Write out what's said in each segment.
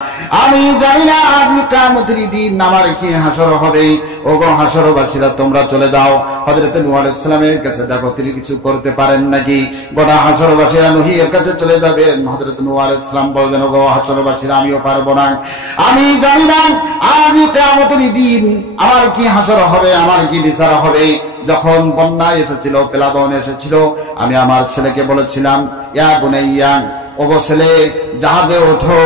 আমি জানি না আজ কিয়ামতের দিন আমার কি হাসর হবে। ওগো হাসরবাসীরা তোমরা চলে যাও হযরত নূহ আলাইহিস সালামের কাছে, দেখো তিনি কিছু করতে পারেন নাকি। গোটা হাসরবাসীরা নূহের কাছে চলে যাবেন। হযরত নূহ আলাইহিস সালাম বলবেন, ওগো হাসরবাসীরা আমিও পারবো না, আমি জানি না আজ কিয়ামতের দিন আমার কি হাসর হবে, আমার কি বিচার হবে। যখন বন্যা এসেছিল, প্লাবন এসেছিল, আমি আমার ছেলেকে বলেছিলাম, ইয়া বুনাইয়া, ওগো ছেলে জাহাজে ওঠো।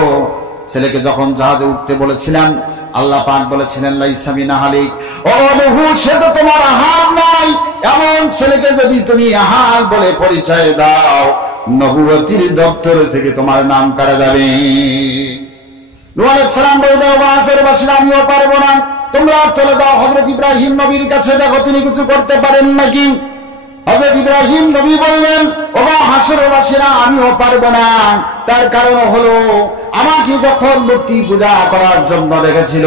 ছেলেকে যখন জাহাজে উঠতে বলেছিলাম, আল্লাহ পাক বলেছিলেন, লাইসা মিন আহলিক, ও নূহ সে তো তোমার আহাল নয়। এমন ছেলেকে যদি তুমি আহাল বলে পরিচয় দাও, নবুয়তির দপ্তর থেকে তোমার নাম কাটা যাবে। নূহ আলাইহিস সালাম বললেন, ও হাসরবাসীরা আমিও পারবো না, তোমরা চলে যাও হযরত ইব্রাহিম নবীর কাছে, দেখো তিনি কিছু করতে পারেন নাকি। হযরত ইব্রাহিম নবী বললেন, ও হাসরবাসীরা আমিও পারবো না, তার কারণ হলো আমাকে যখন মূর্তি পূজা করার জন্য রেখেছিল,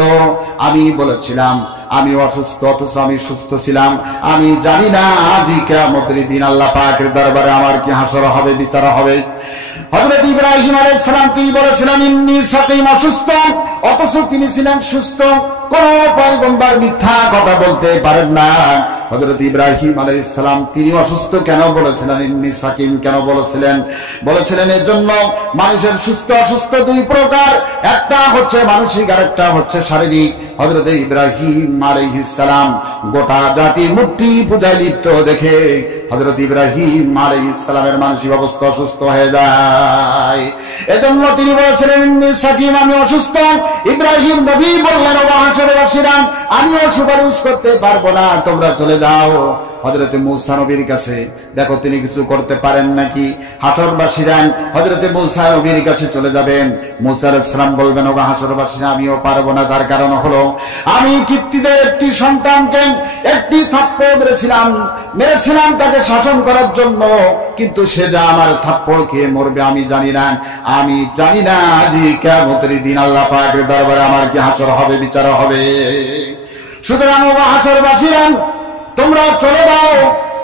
আমি বলেছিলাম আমি অসুস্থ, অথচ আমি সুস্থ ছিলাম। আমি জানি না আজ কিয়ামতের দিন আল্লাহ পাকের দরবারে আমার কি হাসর হবে, বিচার হবে। হযরত ইব্রাহিম আলাইহিস সালাম তিনি বলেছিলেন, ইন্নী সাকিম, অসুস্থ, অথচ তিনি ছিলেন সুস্থ। কোন পয়গম্বর মিথ্যা কথা বলতে পারেন না। হযরত ইব্রাহিম আলাইহিস সালাম তিনি অসুস্থ কেন বলেছিলেন, ইন্নী সাকিম কেন বলেছিলেন? বলেছিলেন এর জন্য মানুষের সুস্থ অসুস্থ দুই প্রকার, একটা হচ্ছে মানসিক আর একটা হচ্ছে শারীরিক। হযরত ইব্রাহিম আলাইহিস সালাম গোটা জাতির মূর্তি পূজায় লিপ্ত দেখে হযরত ইব্রাহিম আলাইহিস সালামের মানসিক অবস্থা অসুস্থ হয়ে যায়। এজন্য তিনি বলেছিলেন, ইন্নী সাকিম, আমি অসুস্থ। ইব্রাহিম নবী বললেন, ও হাসরবাসীরা আমিও সুপারিশ করতে পারবো না, তোমরা চলে যাও হযরত মূসা নবীর কাছে, দেখো তিনি কিছু করতে পারেন নাকি। হাসরবাসীরা হযরত মূসা নবীর কাছে চলে যাবেন। মূসা আলাইহিস সালাম বলবেন, ও হাসরবাসীরা আমিও পারবো না, তার কারণ হলো আমি কিপ্তিদের একটি সন্তানকে একটি থাপ্পড় মেরেছিলাম তাকে শাসন করার জন্য, কিন্তু সে যা আমার থাপ্পড় খেয়ে মরবে আমি জানি না। আমি জানি না যে কিয়ামতের দিন আল্লাহ পাকের দরবারে আমার কি হাসর হবে, বিচার হবে। সুতরাং ও হাসরবাসীরা তোমরা চলে যাও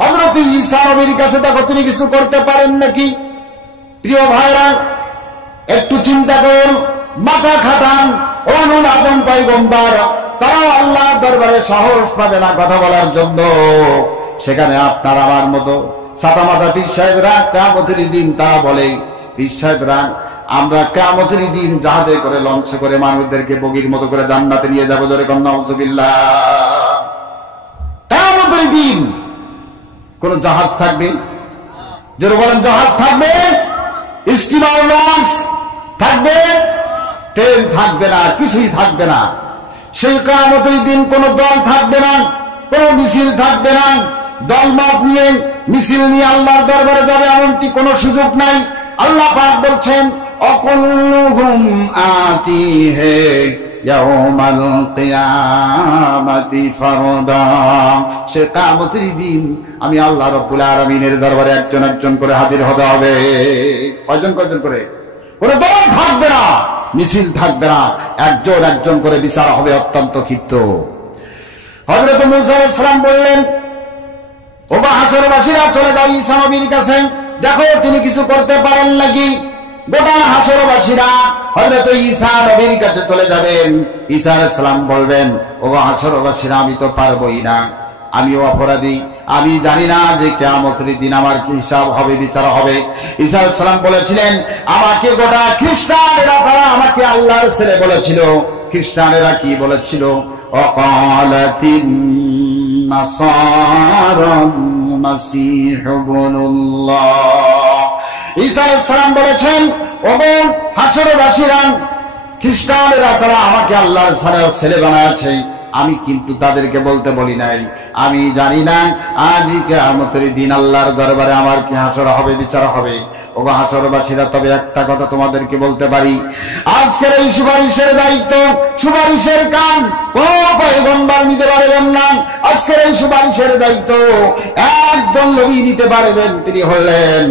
হযরত ঈসা নবীর কাছে, দেখো তিনি কিছু করতে পারেন নাকি। প্রিয় ভাইরা, একটু চিন্তা করুন, মাথা খাটান। ও নূহ আদম পয়গম্বর, তারাও আল্লাহর দরবারে সাহস পাবে না কথা বলার জন্য। সেখানে আপনার আমার মতো সাদা মাথা পীর সাহেবরা কিয়ামতের দিন তারা বলে, পীর সাহেবরা আমরা কিয়ামতের দিন জাহাজে করে, লঞ্চে করে মানুষদেরকে বগির মতো করে জান্নাতে নিয়ে যাবো। জোরে কন্যা নাউযুবিল্লাহ। কিয়ামতের দিন কোন জাহাজ থাকবে? জোরে বলেন, জাহাজ থাকবে? স্টিমার, লঞ্চ থাকবে? ট্রেন থাকবে না, কিছুই থাকবে না। সেই কিয়ামতের দিন কোন দল থাকবে না, কোন মিছিল থাকবে না। দলমত নিয়ে, মিছিল নিয়ে আল্লাহর দরবারে যাবে এমনটি কোন সুযোগ নাই। আল্লাহ পাক বলছেন, অকুল্লুহুম আতিহি ইয়াউমাল কিয়ামাতি ফারদা। সে কিয়ামতের দিন আমি আল্লাহ রাব্বুল আলামিনের দরবারে একজন একজন করে হাজির হতে হবে। কয়জন কয়জন করে? কোন দল থাকবে না, মিছিল থাকবে না, একজন একজন করে বিচার হবে। অত্যন্ত ক্ষিপ্ত হযরত মূসা আলাইহিস সালাম বললেন, ও হাসরবাসীরা চলে যাও ঈসা নবীর কাছে, দেখো তিনি কিছু করতে পারেন নাকি। গোটা হাসরবাসীরা হযরত ঈসা নবীর কাছে চলে যাবেন। ঈসা আলাইহিস সালাম বলবেন, ও হাসরবাসীরা আমি তো পারবই না, আমিও অপরাধী, আমি জানি না যে কিয়ামতের দিন আমার কি হিসাব হবে, বিচার হবে। ঈসা আলাইহিস সালাম বলেছিলেন, আমাকে গোটা খ্রিস্টানেরা তারা আমাকে আল্লাহর ছেলে বলেছিল। খ্রিস্টানেরা কি বলেছিল? ওয়াকালাতিন নাসারা মাসীহ ইবনুল্লাহ। ঈসা আলাইহিস সালাম বলেছেন, ওগো হাসরবাসীরা খ্রিস্টানেরা তারা আমাকে আল্লাহর ছেলে বানাচ্ছে, আমি কিন্তু তাদেরকে বলতে বলি নাই। আমি জানি না আজ কিয়ামতের দিন আল্লাহর দরবারে আমার কি হাসর হবে, বিচার হবে। ওগো হাসরবাসীরা তবে একটা কথা তোমাদেরকে বলতে পারি, আজকের এই সুপারিশের দায়িত্ব, সুপারিশের কাম কোন পয়গম্বর নিতে পারবেন না। আজকের এই সুপারিশের দায়িত্ব একজন নবী নিতে পারবেন, তিনি হলেন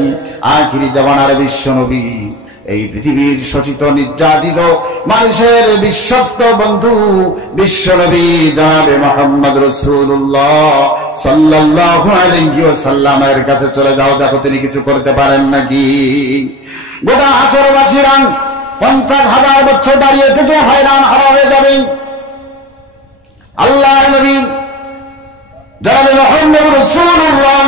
আখিরি জামানার বিশ্ব নবী, এই পৃথিবীর শোষিত নির্যাতিত মানুষের বিশ্বস্ত বন্ধু বিশ্বনবী জনাবে মুহাম্মদ রাসূলুল্লাহ সাল্লাল্লাহু আলাইহি ওয়াসাল্লামের কাছে চলে যাও, দেখো তিনি কিছু করতে পারেন নাকি। গোটা হাসরবাসীরা 50,000 বছর দাঁড়িয়ে থেকে হয়রান হওয়া হয়ে যাবেন। আল্লাহ নবী জনাবে মুহাম্মদ রাসূলুল্লাহ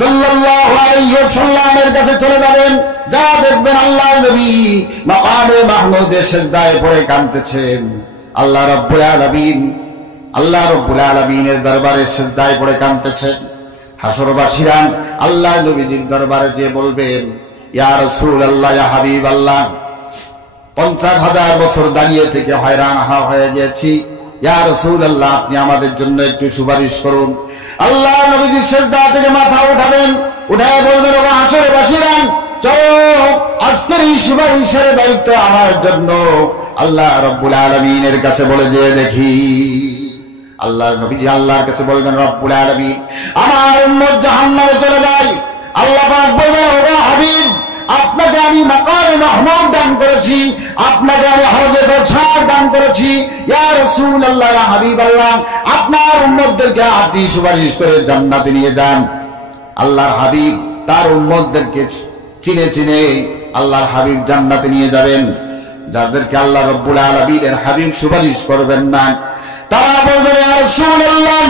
সাল্লাল্লাহু আলাইহি ওয়াসাল্লামের কাছে চলে যাবেন। যা দেখবেন আল্লাহ নবী মাকামে মাহমুদে সিজদায় পড়ে কাঁদতেছেন। আল্লাহ রাব্বুল আলামিনের দরবারে সিজদায় পড়ে কাঁদতেছেন। হাসরবাসীরা আল্লাহ নবীর দরবারে যে বলবেন, ইয়া রাসূলুল্লাহ, ইয়া হাবিবাল্লাহ, 50,000 বছর দাঁড়িয়ে থেকে হয়রান হয়ে গেছি, ইয়া রাসূলুল্লাহ, আপনি আমাদের জন্য একটু সুপারিশ করুন। আল্লাহ নবীজি সিজদা থেকে মাথা উঠাবেন, উঠায় বলবেন, ও হাসরবাসীরা, চলো আজকের এই সুপারিশের দায়িত্ব আমার জন্য আল্লাহ রাব্বুল আলামিনের কাছে বলে দিয়ে দেখি। আল্লাহ নবীজি আল্লাহর কাছে বলবেন, রব্বুল আলামিন, আমার উম্মত জাহান্নামে চলে যায়। আল্লাহ পাক বলবেন, ও হাবিব, আপনাকে আমি মাকামে মাহমুদ দান করেছি, আপনাকে আমি হজে কাউসার দান করেছি। ইয়া রাসূলুল্লাহ, ইয়া হাবিবাল্লাহ, আপনার উম্মতদেরকে আপনি সুপারিশ করে জান্নাতে নিয়ে যান। আল্লাহর হাবিব তার উম্মতদেরকে চিনে চিনে আল্লাহর হাবিব জান্নাতে নিয়ে যাবেন। যাদেরকে আল্লাহ রাব্বুল আলামিনের হাবিব সুপারিশ করবেন না, তারা বলবেন, ইয়া রাসূলুল্লাহ,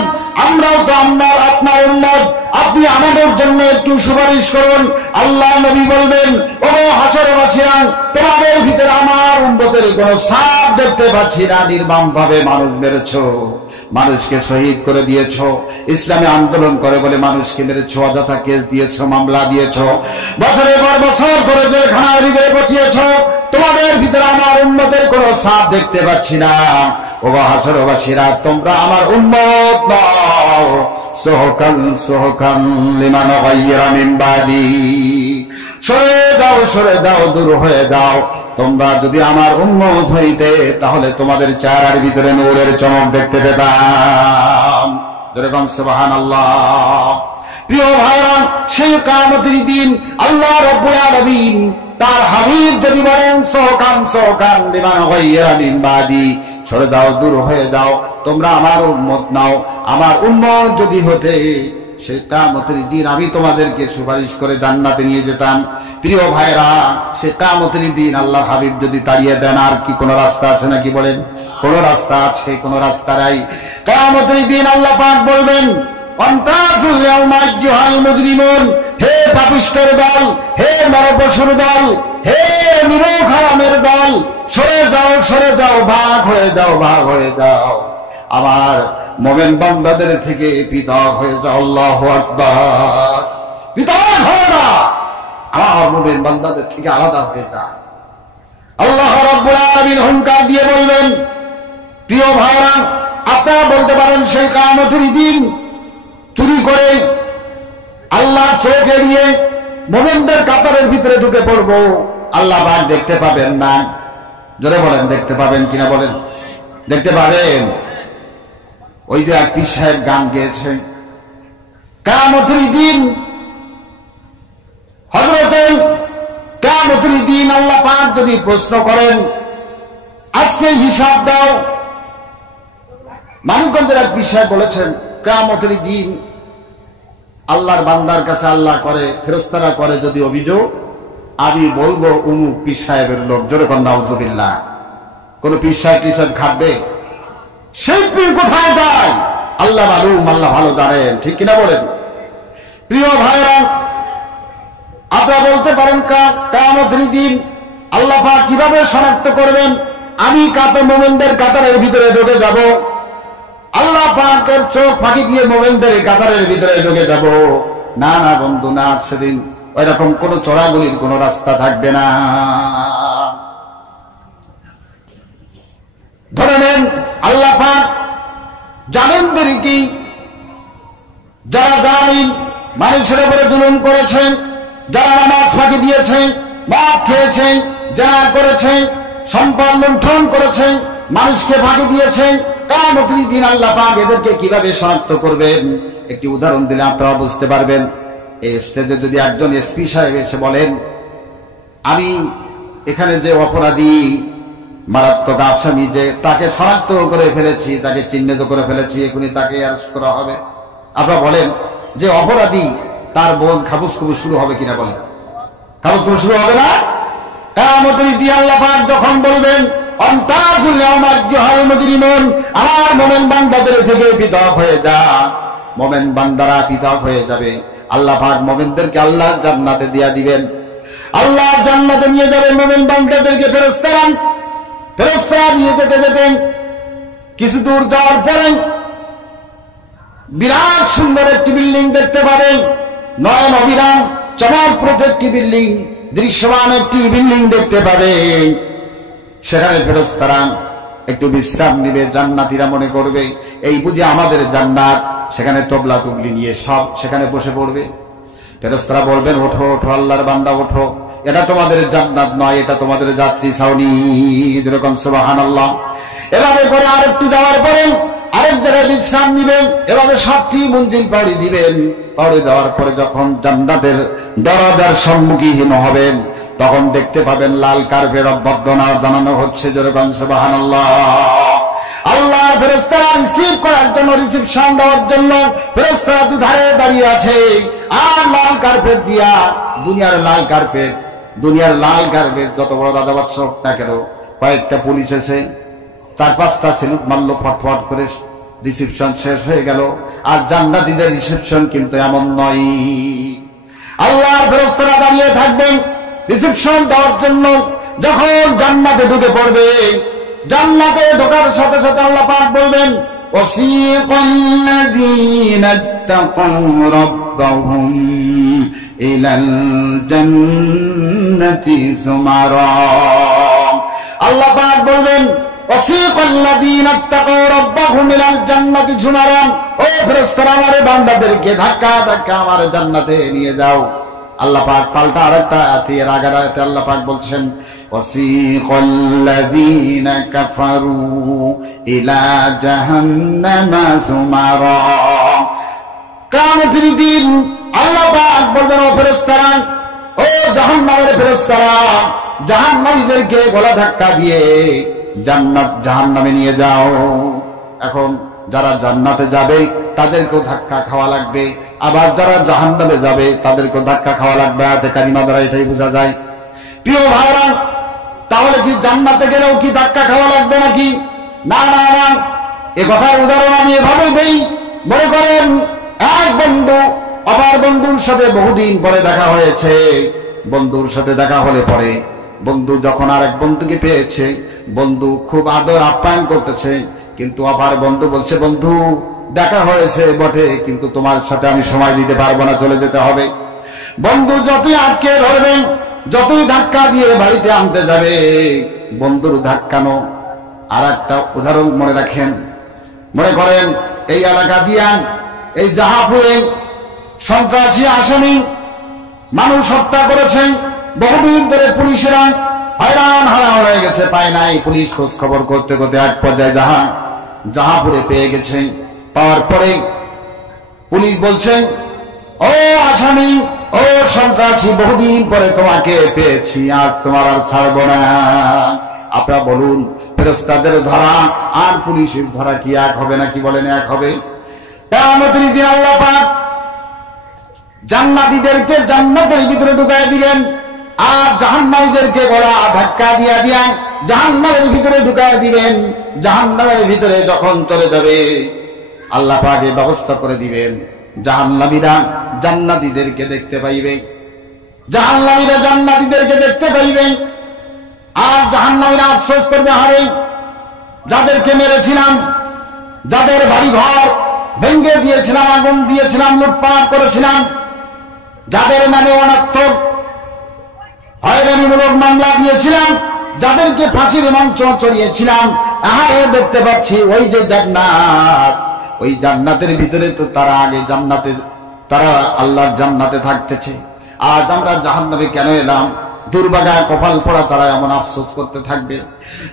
আমরাও তো আপনার উম্মত, আপনি আমাদের জন্য একটু সুপারিশ করুন। আল্লাহ নবী বলবেন, ও হাসরবাসীরা, তোমাদের ভিতরে আমার উম্মতের কোনো ছাপ দেখতে পাচ্ছি না। নির্মম ভাবে মানুষ মেরেছো, মানুষকে শহীদ করে দিয়েছো, ইসলামে আন্দোলন করে বলে মানুষকে মেরেছো, অযথা কেস দিয়েছো, মামলা দিয়েছো, বছরের পর বছর ধরে জেলখানায় হৃদয়ে বসিয়েছো। তোমাদের ভিতরে আমার উম্মতের কোনো ছাপ দেখতে পাচ্ছি না। ও হাসরবাসীরা, তোমরা আমার উম্মত নও। সোহকান সোহকান লিমান গায়রা মিন বাদি, সরে দাও, দূর হয়ে যাও। তোমরা যদি আমার উম্মত হইতে, তাহলে তোমাদের চেহারার ভিতরে নূরের চমক দেখতে পেতাম। যেরকম সুবহানাল্লাহ। প্রিয় ভাইরা, সেই কিয়ামতের দিন আল্লাহ রাব্বুল আলামিন তার হাবিব যদি বলেন, সোহকান সোহকান লিমান গায়রা মিন বাদি, সরে দাও, দূর হয়ে যাও, তোমরা আমার উম্মত নাও। আমার উম্মত যদি হতে, সে কিয়ামতের দিন আমি তোমাদেরকে সুপারিশ করে জান্নাতে নিয়ে যেতাম। প্রিয় ভাইরা, সে কিয়ামতের দিন আল্লাহর হাবিব যদি তাড়িয়ে দেন, আর কি কোনো রাস্তা আছে নাকি? বলেন, কোন রাস্তা আছে? কোন রাস্তা নাই। কিয়ামতের দিন আল্লাহ পাক বলবেন, ওয়ান্তাজুল ইয়াওমা আইয়ুহাল মুজরিমুন, হে পাপিষ্ঠের দল, হে নরপশুর দল, হে নিরীহ হারামের দল, সরে যাও, ভাগ হয়ে যাও, আমার মুমিন বান্দাদের থেকে পৃথক হয়ে যাও। আল্লাহু আকবার। পৃথক হয়ে না, আমার মুমিন বান্দাদের থেকে আলাদা হয়ে যায়। আল্লাহ রাব্বুল আলামিন হুঙ্কার দিয়ে বলবেন। প্রিয় ভাইরা, আপনারা বলতে পারেন, সেই কিয়ামতের দিন চুরি করে আল্লাহ চোখ এড়িয়ে মুমিনদের কাতারের ভিতরে ঢুকে পড়বো, আল্লাহ পাক দেখতে পাবেন না। জোরে বলেন, দেখতে পাবেন কিনা? বলেন, দেখতে পাবেন। ওই যে এক পীর সাহেব গান গেয়েছেন, কিয়ামতের দিন, হযরতে কিয়ামতের দিন আল্লাহ পাক যদি প্রশ্ন করেন, আজকে হিসাব দাও। মানিকগঞ্জের এক পীর সাহেব বলেছেন, কিয়ামতের দিন আল্লাহর বান্দার কাছে আল্লাহ করে, ফেরেশতারা করে যদি অভিযোগ, আমি বলবো উমুক পীর সাহেবের লোক। জোরে কর নাউযুবিল্লাহ। কোন পীর সাহেব খাটবে? সেই পীর কোথায় যায়? আল্লাহ মালুম, আল্লাহ ভালো জানেন, ঠিক কিনা বলেন? প্রিয় ভাইরা, আপনারা বলতে পারেন, কিয়ামতের দিন আল্লাহ পাক কিভাবে শনাক্ত করবেন আমি কাত মুমিনদের কাতারের ভিতরে ঢুকে যাব? আল্লাহ পাকের চোখ ফাঁকি দিয়ে মুমিনদের কাতারের ভিতরে ঢুকে যাব? না না বন্ধু, না, সেদিন ওইরকম কোন চড়াগুলির কোন রাস্তা থাকবে না। ধরে নেন, আল্লাহ পাক জালেমদের কি, যারা জালিম মানুষের উপরে জুলুম করেছেন, যারা নামাজ ফাঁকি দিয়েছে, মদ খেয়েছে, জেনা করেছে, সম্পদ লুণ্ঠন করেছে, মানুষকে ফাঁকি দিয়েছে, কিয়ামতের দিন আল্লাহ পাক এদেরকে কিভাবে শনাক্ত করবেন? একটি উদাহরণ দিলে আপনারা বুঝতে পারবেন। এই স্টেজে যদি একজন এসপি সাহেব এসে বলেন, আমি এখানে যে অপরাধী, মারাত্মক আসামি, যে তাকে শনাক্ত করে ফেলেছি, তাকে চিহ্নিত করে ফেলেছি, এখনই তাকে অ্যারেস্ট করা হবে, আপনারা বলেন যে অপরাধী তার বোন খাবুস খুবুস শুরু হবে কিনা? বলেন, খাবুস খুবুস শুরু হবে না? কিয়ামতের দিন আল্লাহ পাক যখন বলবেন আমতাজুল ইয়াওমা আইয়ুহাল মুজরিমুন, আমার মুমিন বান্দাদের থেকে পৃথক হয়ে যা, মুমিন বান্দারা পৃথক হয়ে যাবে। আল্লাহ পাক মুমিনদেরকে আল্লাহর জান্নাতে দিয়া দিবেন, আল্লাহর জান্নাতে নিয়ে যাবেন মুমিন বান্দাদেরকে। ফেরেশতারা নিয়ে যেতে যেতে কিছু দূর যাওয়ার পরে বিরাট সুন্দর একটি বিল্ডিং দেখতে পাবেন, নয়ন অবিরাম চমকপ্রদ একটি বিল্ডিং, দৃশ্যমান একটি বিল্ডিং দেখতে পাবেন। সেখানে ফেরেশতারা একটু বিশ্রাম নিবে, জান্নাতীরা মনে করবে এই বুঝি আমাদের জান্নাত, সেখানে তবলা তুবলি নিয়ে সব সেখানে বসে পড়বে। ফেরেশতারা বলবেন ওঠো ওঠো আল্লাহর বান্দা ওঠো, এটা তোমাদের জান্নাত নয়, এটা তোমাদের যাত্রী ছাউনি। যেরকম সুবহানাল্লাহ। এভাবে করে আরেকটু যাওয়ার পরে আরেক জায়গায় বিশ্রাম নিবেন, এভাবে 7টি মঞ্জিল পাড়ি দিবেন। পাড়ি দেওয়ার পরে যখন জান্নাতের দরজার সম্মুখীন হবেন তখন দেখতে পাবেন লাল কার্পেট অভ্যর্থনা জানানো হচ্ছে। যেরকম সুবহানাল্লাহ। আল্লাহর ফেরেশতারা রিসিভ করার জন্য, রিসিপশন দেওয়ার জন্য ফেরেশতারা দুধারে দাঁড়িয়ে আছে। আর লাল কার্পেট দিয়া, দুনিয়ার লাল কার্পেট যত বড় রাজা বাদশা হোক না কেন, কয়েকটা পুলিশ এসে 4-5টা সেলুট মারলো, ফটফট করে রিসিপশন শেষ হয়ে গেল। আর জান্নাতীদের রিসিপশন কিন্তু এমন নয়। আল্লাহর ফেরেশতারা দাঁড়িয়ে থাকবেন রিসিপশন দেওয়ার জন্য। যখন জান্নাতে ঢুকে পড়বে, জান্নাতে ঢোকার সাথে সাথে আল্লাহ পাক বলবেন ওয়াসিকাল্লাযীনা ইত্তাকাউ রাব্বাহুম ইলাল জান্নাতি যুমারা। আল্লাহ পাক বলবেন ওয়াসিকাল্লাযীনা ইত্তাকাউ রাব্বাহুম ইলাল জান্নাতি যুমারা, ও ফেরেশতারা আমার বান্দাদেরকে ধাক্কা ধাক্কা আমার জান্নাতে নিয়ে যাও। আল্লাহ পাক পাল্টা আরেকটা আয়াতে, এর আগের আয়াতে আল্লাহ পাক বলছেন ওয়াসিকাল্লাযীনা কাফারু ইলা জাহান্নামা যুমারা। কিয়ামতের দিন আল্লাহ পাক বলবেন ও ফেরেশতারা, ও জাহান্নামের ফেরেশতারা, জাহান্নামীদেরকে গলা ধাক্কা দিয়ে জাহান্নামে নিয়ে যাও। এখন যারা জান্নাতে যাবে তাদেরকেও ধাক্কা খাওয়া লাগবে, আবার যারা জাহান্নামে যাবে তাদেরকেও ধাক্কা খাওয়া লাগবে। আয়াতে কারিমা দ্বারা এটাই বোঝা যায়। প্রিয় ভাইরা, তাহলে কি জান্নাতে গেলেও কি ধাক্কা খাওয়া লাগবে নাকি? না না না, এ কথার উদাহরণ আমি এভাবে দেই। মনে করেন এক বন্ধু অপর বন্ধুর সাথে বহুদিন পরে দেখা হয়েছে। বন্ধুর সাথে দেখা হলে পরে বন্ধু যখন আরেক বন্ধুকে পেয়েছে, বন্ধু খুব আদর আপ্যায়ন করতেছে, কিন্তু অপর বন্ধু বলছে বন্ধু দেখা হয়েছে বটে, কিন্তু তোমার সাথে আমি সময় দিতে পারবো না, চলে যেতে হবে। বন্ধু যতই আটকে ধরবেন, যতই ধাক্কা দিয়ে বাড়িতে আনতে যাবে, বন্ধুর ধাক্কানো। আর একটা উদাহরণ মনে রাখেন, মনে করেন এই এলাকা দিয়া এই জাহাপুরে সন্ত্রাসী আসামি মানুষ হত্যা করেছেন, বহুদিন ধরে পুলিশেরা হয়রান হারান হয়ে গেছে, পায় নাই। পুলিশ খোঁজ খবর করতে করতে এক পর্যায়ে জাহাপুরে পেয়ে গেছে। পাওয়ার পরে পুলিশ বলছেন ও আসামি, ও সন্ত্রাসী, বহুদিন পরে তোমাকে পেয়েছি, আজ তোমার আর ছাড়ব না। আপনারা বলুন, ফেরেশতাদের ধরা আর পুলিশের ধরা কি এক হবে নাকি? বলেন এক হবে। কিয়ামতের দিন আল্লাহ পাক জান্নাতীদেরকে জান্নাতের ভিতরে ঢুকায় দিবেন, আর জাহান্নামীদেরকে গলা ধাক্কা দিয়া জাহান্নামের ভিতরে ঢুকায় দিবেন। জাহান্নামের ভিতরে যখন চলে যাবে আল্লাহ পাক এই ব্যবস্থা করে দিবেন, জাহান্নামীরা জান্নাতীদেরকে দেখতে পাইবে, জাহান্নামীরা জান্নাতীদেরকে দেখতে পাইবেন। আর জাহান্নামীরা আফসোস করবে, হারে যাদেরকে মেরেছিলাম, যাদের বাড়ি ঘর ভেঙে দিয়েছিলাম, আগুন দিয়েছিলাম, লুটপাট করেছিলাম, যাদের নামে অনার্থক হয়রানিমূলক মামলা দিয়েছিলাম, যাদেরকে ফাঁসির মঞ্চ চড়িয়েছিলাম, আহারে দেখতে পাচ্ছি ওই যে জান্নাত, ওই জান্নাতের ভিতরে তো তারা আগে তারা আল্লাহর জান্নাতে থাকতেছে। আজ আমরা জাহান্নামে কেন এলাম? দুর্ভাগা কপাল পড়া তারা এমন আফসোস করতে থাকবে।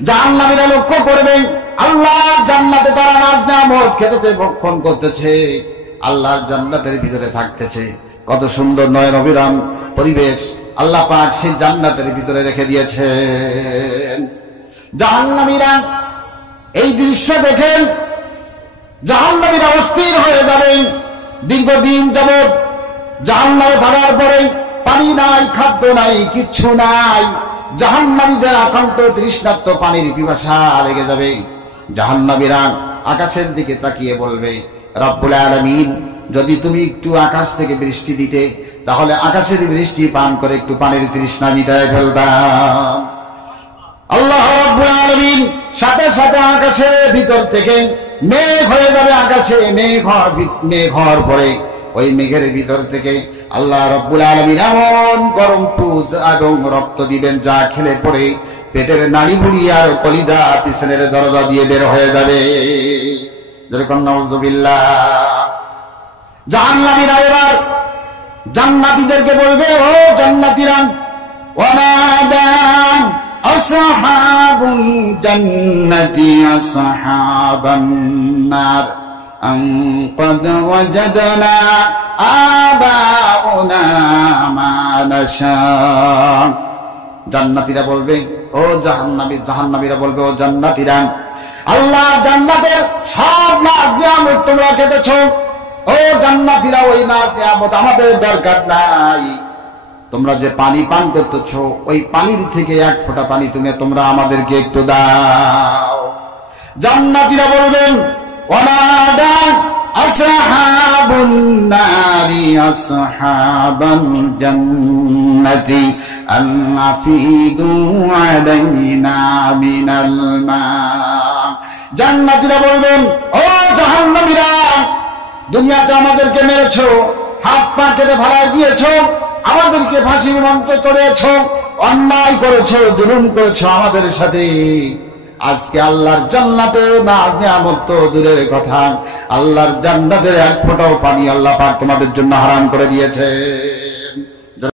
জাহান্নামীরা লক্ষ্য করবেন আল্লাহর জান্নাতে তারা নাজ নেয়ামত খেতেছে, ভক্ষণ করতেছে, আল্লাহর জান্নাতের ভিতরে থাকতেছে। কত সুন্দর নয়ন অবিরাম পরিবেশ আল্লাহ পাক সেই জান্নাতের ভিতরে রেখে দিয়েছেন। জাহান্নামীরা এই দৃশ্য দেখেন, জাহান্নামীরা অস্থির হয়ে যাবেন। দীর্ঘদিন যাবৎ জাহান্নামে থাকার পরে পানি নাই, খাদ্য নাই, কিচ্ছু নাই, জাহান্নামীদের আকান্ত তৃষ্ণার্ত পানির পিপাসা লেগে যাবে। জাহান্নামীরা আকাশের দিকে তাকিয়ে বলবে, রব্বুল আলামিন, যদি তুমি একটু আকাশ থেকে বৃষ্টি দিতে, তাহলে আকাশের বৃষ্টি পান করে একটু পানির তৃষ্ণা মিটায় ফেলতাম। আল্লাহ রাব্বুল আলামিন সাথে সাথে আকাশের ভিতর থেকে মেঘ হয়ে যাবে। আকাশে মেঘ হওয়ার পরে ওই মেঘের ভিতর থেকে আল্লাহ রাব্বুল আলামিন এমন গরম পুজ এবং রক্ত দিবেন, যা খেলে পড়ে পেটের নাড়ি বুড়ি আর কলিজা পিছনের দরজা দিয়ে বের হয়ে যাবে। যেরকম নাউজুবিল্লাহ। জাহান্নামীরা এবার জান্নাতীদেরকে বলবে, ও জান্নাতীরা, ওয়ানাদা আসহাবুল জান্নাতি আসহাবান নার আন ক্বাদ ওয়াজাদনা আবাউনা মা নাশা। জান্নাতীরা বলবে, ও জাহান্নামীরা বলবে, ও জান্নাতীরা, আল্লাহ জান্নাতের সব নাজ নিয়ামত তোমরা খেতেছো। ও জান্নাতীরা, ওই নাজ নিয়ামত আমাদের দরকার নাই। তোমরা যে পানি পান করতেছ, ওই পানির থেকে এক ফোঁটা পানি তোমরা আমাদেরকে একটু দাও। জান্নাতীরা বলবেন, ওয়ানাদা আসহাবুন নারি আসহাবাল জান্নাতি আন আফিদু আলাইনা মিনাল মা। জান্নাতীরা বলবেন, ও জাহান্নামীরা, দুনিয়াতে আমাদেরকে মেরেছো, হাত পা কেটে ফেলাই দিয়েছো, আমাদেরকে ফাঁসির মঞ্চে চড়িয়েছ, অন্যায় করেছো, জুলুম করেছো আমাদের সাথে। আজকে আল্লাহর জান্নাতে নাজ নিয়ামত তো দূরের কথা, আল্লাহর জান্নাতের এক ফোঁটাও পানি আল্লাহ পাক তোমাদের জন্য হারাম করে দিয়েছে।